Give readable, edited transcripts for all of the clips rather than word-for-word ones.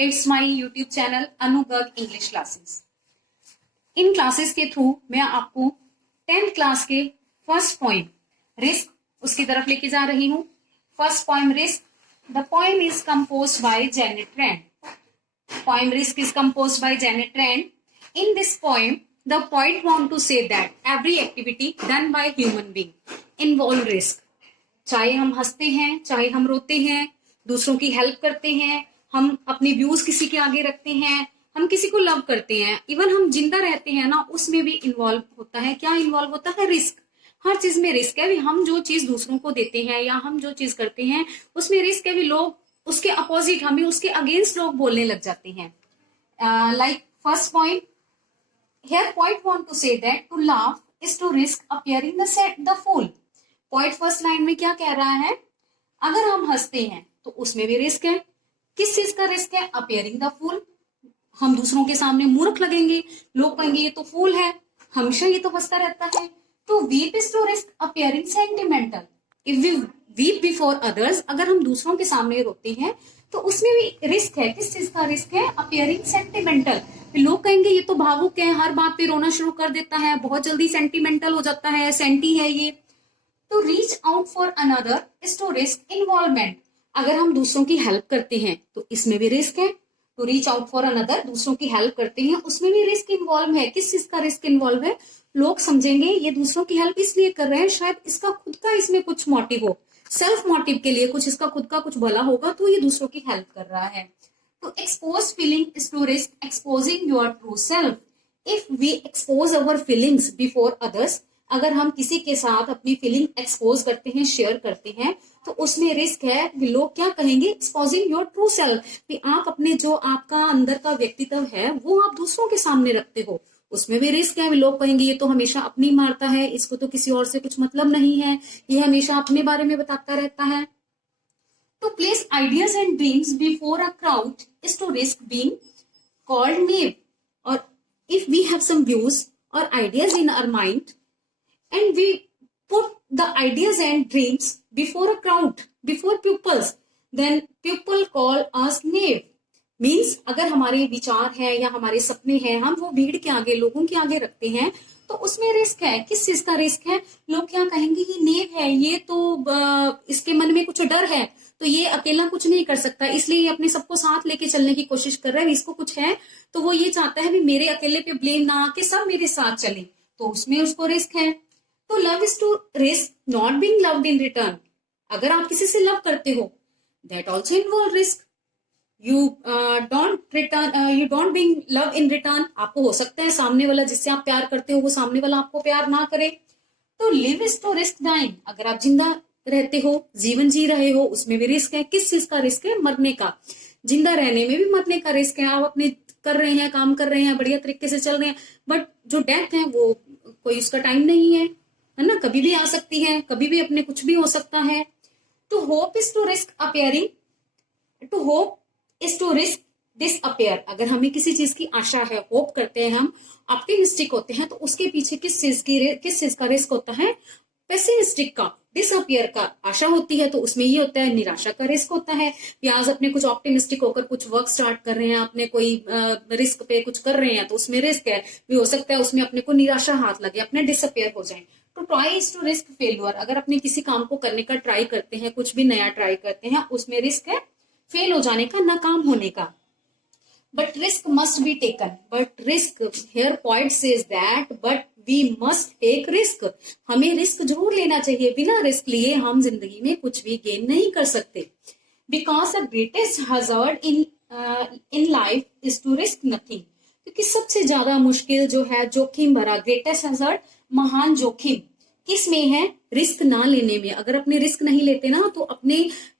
It's my YouTube channel Anu Garg English classes. In classes के through मैं आपको 10th class के फर्स्ट पोइम रिस्क उसकी तरफ लेके जा रही हूँ। First poem risk. The poem is composed by Janet Rand. Poem Risk is composed by Janet Rand. In this poem, the poet want to say that every activity done by human being involve risk. चाहे हम हंसते हैं, चाहे हम रोते हैं, दूसरों की हेल्प करते हैं, हम अपने व्यूज किसी के आगे रखते हैं, हम किसी को लव करते हैं, इवन हम जिंदा रहते हैं ना, उसमें भी इन्वॉल्व होता है। क्या इन्वॉल्व होता है? रिस्क। हर चीज में रिस्क है। हम जो चीज दूसरों को देते हैं या हम जो चीज करते हैं उसमें रिस्क है। भी लोग उसके अपोजिट, हमें उसके अगेंस्ट लोग बोलने लग जाते हैं। Like first point, here point want to say that to laugh is to risk appearing the fool. Point first line में क्या कह रहा है? अगर हम हंसते हैं तो उसमें भी रिस्क है। किस चीज का रिस्क है? Appearing the fool. हम दूसरों के सामने मूर्ख लगेंगे, लोग कहेंगे ये तो फूल है, हमेशा ये तो हंसता रहता है। To weep is to risk appearing sentimental. If we weep before others, अगर हम दूसरों के सामने रोते हैं तो उसमें भी रिस्क है। किस चीज का रिस्क है? Appearing sentimental. लोग कहेंगे ये तो भावुक है, हर बात पे रोना शुरू कर देता है, बहुत जल्दी सेंटिमेंटल हो जाता है, सेंटी है ये। To reach out for another is to risk involvement. अगर हम दूसरों की हेल्प करते हैं तो इसमें भी रिस्क है। तो रीच आउट फॉर अनदर, दूसरों की हेल्प करते हैं, उसमें भी रिस्क इन्वॉल्व है। किस चीज का रिस्क इन्वॉल्व है? लोग समझेंगे ये दूसरों की हेल्प इसलिए कर रहे हैं, शायद इसका खुद का इसमें कुछ मोटिव हो, सेल्फ मोटिव के लिए कुछ, इसका खुद का कुछ भला होगा तो ये दूसरों की हेल्प कर रहा है। To expose feeling is to risk exposing your true self. If we expose our feelings before others, अगर हम किसी के साथ अपनी फीलिंग एक्सपोज करते हैं, शेयर करते हैं, तो उसमें रिस्क है कि लोग क्या कहेंगे? एक्सपोजिंग योर ट्रू सेल्फ, कि आप अपने जो आपका अंदर का व्यक्तित्व है वो आप दूसरों के सामने रखते हो, उसमें भी रिस्क है। लोग कहेंगे ये तो हमेशा अपनी मारता है, इसको तो किसी और से कुछ मतलब नहीं है, ये हमेशा अपने बारे में बताता रहता है। To place ideas and dreams before a crowd is to risk being called naive. और if we have some views और ideas in our mind and we put the ideas and dreams before a crowd, before pupils, then people call us knave. Means अगर हमारे विचार है या हमारे सपने हैं, हम वो भीड़ के आगे, लोगों के आगे रखते हैं तो उसमें रिस्क है। किस चीज का रिस्क है? लोग क्या कहेंगे? ये नेव है, ये तो इसके मन में कुछ डर है, तो ये अकेला कुछ नहीं कर सकता, इसलिए ये अपने सबको साथ लेके चलने की कोशिश कर रहा है। इसको कुछ है तो वो ये चाहता है भी मेरे अकेले पे ब्लेम ना आके सब मेरे साथ चले, तो उसमें उसको रिस्क है। To love is to risk not being loved in return. अगर आप किसी से लव करते हो, that also involve risk. You don't being love in return. आपको हो सकता है सामने वाला जिससे आप प्यार करते हो वो सामने वाला आपको प्यार ना करे। To live is to risk dying. अगर आप जिंदा रहते हो, जीवन जी रहे हो, उसमें भी रिस्क है। किस चीज का रिस्क है? मरने का। जिंदा रहने में भी मरने का रिस्क है। आप अपने कर रहे हैं, काम कर रहे हैं, बढ़िया तरीके से चल रहे हैं, बट जो डेथ है वो कोई उसका टाइम नहीं है ना, कभी भी आ सकती है, कभी भी अपने कुछ भी हो सकता है। To hope is to risk appearing, to hope is to risk disappear. अगर हमें किसी चीज की आशा है, होप करते हैं, हम ऑप्टिमिस्टिक होते हैं, तो उसके पीछे किस चीज का रिस्क होता है? पेसिमिस्टिक का, डिसअपियर का। आशा होती है तो उसमें ये होता है, निराशा का रिस्क होता है। या आज अपने कुछ ऑप्टिमिस्टिक होकर कुछ वर्क स्टार्ट कर रहे हैं, अपने कोई रिस्क पे कुछ कर रहे हैं, तो उसमें रिस्क है। भी हो सकता है उसमें अपने को निराशा हाथ लगे, अपने डिसअपियर हो जाए। To try is to risk failure. अगर अपने किसी काम को करने का ट्राई करते हैं, कुछ भी नया ट्राई करते हैं, उसमें रिस्क है फेल हो जाने का, नाकाम होने का। But risk must be taken. But risk, here point says that but we must take risk. हमें रिस्क जरूर लेना चाहिए। बिना रिस्क लिए हम जिंदगी में कुछ भी गेन नहीं कर सकते। Because the greatest hazard in life is to risk nothing. क्योंकि सबसे ज्यादा मुश्किल जो है, जोखिम भरा, ग्रेटेस्ट हजार्ड, महान जोखिम किस में है? रिस्क ना लेने में। अगर अपने रिस्क नहीं लेते ना तो अपने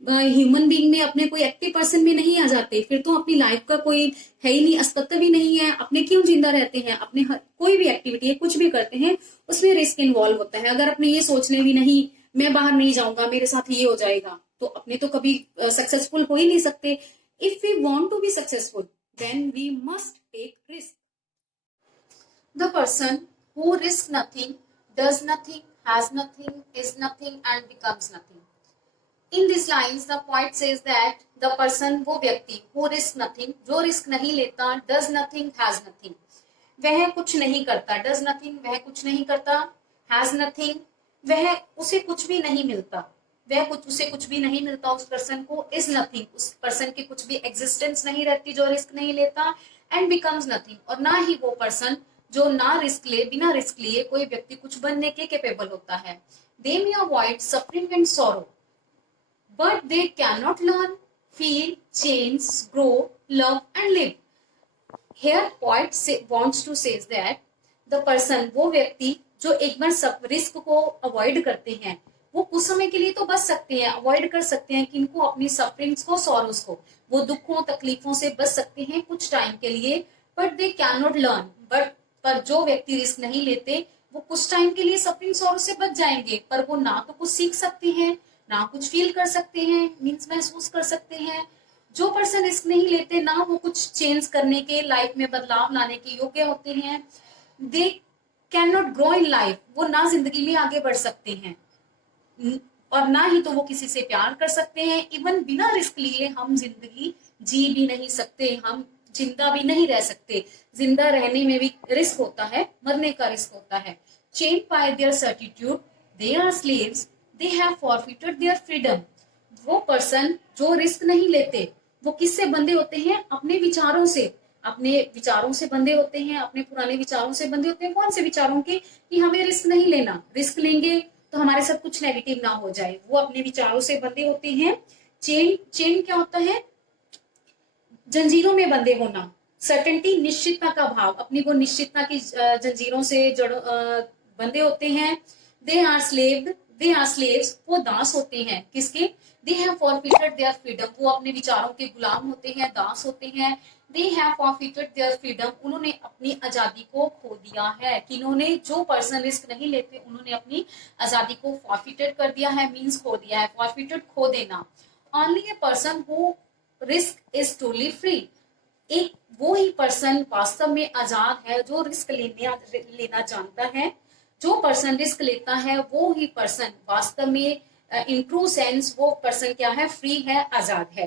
ह्यूमन बीइंग में, अपने कोई एक्टिव पर्सन में नहीं आ जाते, फिर तो अपनी लाइफ का कोई है ही नहीं, अस्तित्व ही नहीं है। अपने क्यों जिंदा रहते हैं? अपने कोई भी एक्टिविटी है, कुछ भी करते हैं, उसमें रिस्क इन्वॉल्व होता है। अगर अपने ये सोच ले भी नहीं मैं बाहर नहीं जाऊंगा, मेरे साथ ये हो जाएगा, तो अपने तो कभी सक्सेसफुल हो ही नहीं सकते। If we want to be successful then we must take risk. The person who risk nothing, does nothing, has nothing, is nothing and becomes nothing. In this lines the point says that the person, वो व्यक्ति, who risk nothing, जो risk नहीं लेता, does nothing, has nothing, वह कुछ नहीं करता, does nothing वह कुछ नहीं करता, हैज नथिंग वह उसे कुछ भी नहीं मिलता, वह कुछ उसे कुछ भी नहीं मिलता उस पर्सन को, इज नथिंग उस पर्सन की कुछ भी एग्जिस्टेंस नहीं रहती जो रिस्क नहीं लेता, एंड बिकम्स नथिंग और ना ही वो पर्सन जो ना रिस्क ले, बिना रिस्क लिए कोई व्यक्ति कुछ बनने के कैपेबल होता है। They may avoid suffering and sorrow but they cannot learn, feel, change, grow, love and live. Here poet wants to say that the person, वो व्यक्ति जो एक बार सब रिस्क को अवॉइड करते हैं, वो कुछ समय के लिए तो बच सकते हैं, अवॉइड कर सकते हैं कि इनको अपनी सफरिंग्स को, सॉरोस को, वो दुखों तकलीफों से बच सकते हैं कुछ टाइम के लिए, but they can not learn, but पर जो व्यक्ति रिस्क नहीं लेते वो कुछ टाइम के लिए सफरिंग सॉरो से बच जाएंगे, पर वो ना तो कुछ सीख सकते हैं, ना कुछ फील कर सकते हैं, मीन्स महसूस कर सकते हैं। जो पर्सन रिस्क नहीं लेते ना वो कुछ चेंज करने के, लाइफ में बदलाव लाने के योग्य होते हैं। They can not grow in life, वो ना जिंदगी में आगे बढ़ सकते हैं और ना ही तो वो किसी से प्यार कर सकते हैं। इवन बिना रिस्क लिए हम जिंदगी जी भी नहीं सकते, हम जिंदा भी नहीं रह सकते, जिंदा रहने में भी रिस्क होता है, मरने का रिस्क होता है। Chained by their certitude they are slaves, they have forfeited their freedom. वो पर्सन जो रिस्क नहीं लेते वो किससे बंधे होते हैं? अपने विचारों से, अपने विचारों से बंधे होते हैं, अपने पुराने विचारों से बंधे होते हैं। कौन से विचारों के? कि हमें रिस्क नहीं लेना, रिस्क लेंगे तो हमारे साथ कुछ नेगेटिव ना हो जाए, वो अपने विचारों से बंधे होते हैं। चेन क्या होता है? जंजीरों में बंधे होना। सर्टेनिटी निश्चितता का भाव, अपनी वो निश्चितता की जंजीरों से बंधे होते हैं। दे आर स्लेव्स, वो दास होते हैं किसके? दे हैव फॉरफिटेड देयर फ्रीडम, वो अपने विचारों के गुलाम होते हैं, दास होते हैं। दे हैव फॉरफिटेड देयर फ्रीडम, उन्होंने अपनी आजादी को खो दिया है। किन्होंने? जो पर्सन रिस्क नहीं लेते उन्होंने अपनी आजादी को फॉरफिटेड कर दिया है, मीन्स खो दिया है। फॉरफिटेड खो देना। Only a person who risk is truly free, एक वो ही पर्सन वास्तव में आजाद है जो रिस्क लेना जानता है। जो पर्सन रिस्क लेता है वो ही पर्सन वास्तव में इन ट्रू सेंस वो पर्सन क्या है? फ्री है, आजाद है।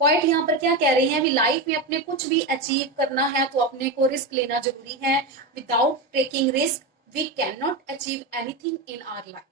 पॉइंट यहाँ पर क्या कह रहे हैं? भी लाइफ में अपने कुछ भी अचीव करना है तो अपने को रिस्क लेना जरूरी है। Without taking risk we can not achieve anything in our life.